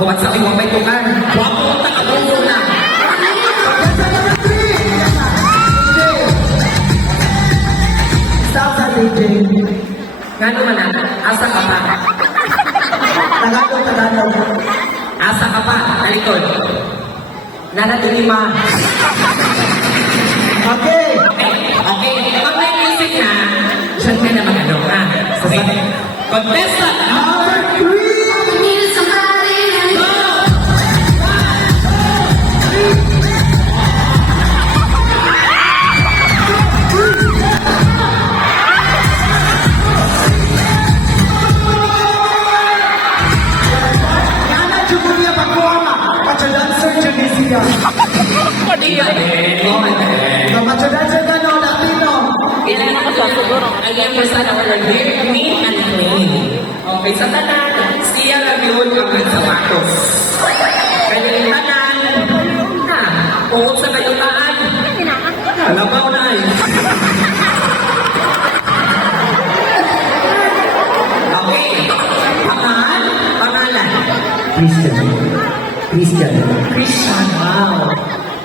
Huwag sa iwang may tukan. Wapo na kabuso na. Stop sa DJ. Ngano man na? Asa ka pa? Tagalog. Asa ka pa? Talikod. Nanadulima. Okay. Okay. Pag may music na, dyan ka na mag-ano ha. Okay. Contestant number 3. Again, for sana wala name and name. Okay, sa tanan, siya lang yun ang sapatos. Kaya yung tanan, uot sa kayutaan. Labaw na eh. Okay, pangalan. Christian, wow.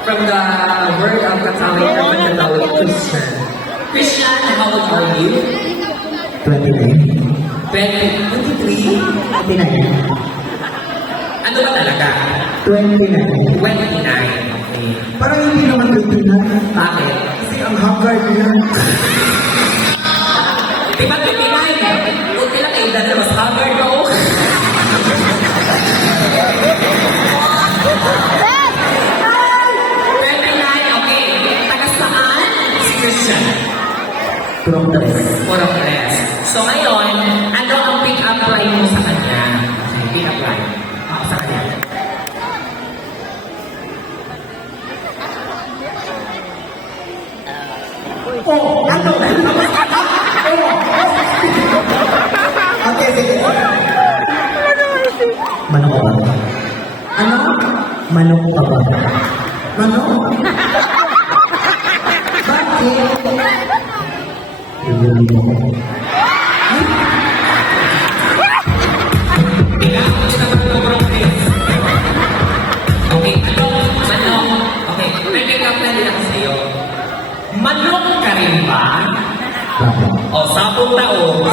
From the word of Katawin naman na tawag Christian. Christian, how old are you? 29. 23? 29. Ano ba talaga? 29. 29. Okay. Parang hindi naman 29. Bakit? Kasi ang Harvard niya. Di ba 29? Kunti lang kayo dahil mas Harvard ka o. 29, okay. Taga saan? Si Christian. Purong tres. Puro press. So ngayon, ano ang pick-up line mo sa kanya? Okay, pick-up line. Sa kanya. Oh, ano? Okay, sige. Manok ka ba? Ano? Manok ka ba? Manok? Bakit? Hindi mo. Okay, manok. Okay, may pick-up line din ako sa'yo. Manok ka rin ba? Bakit? O, 10 taon.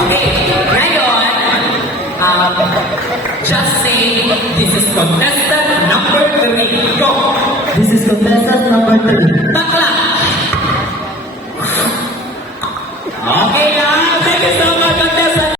Okay, ngayon, just say, this is contestant number 3. Go! This is contestant number 3.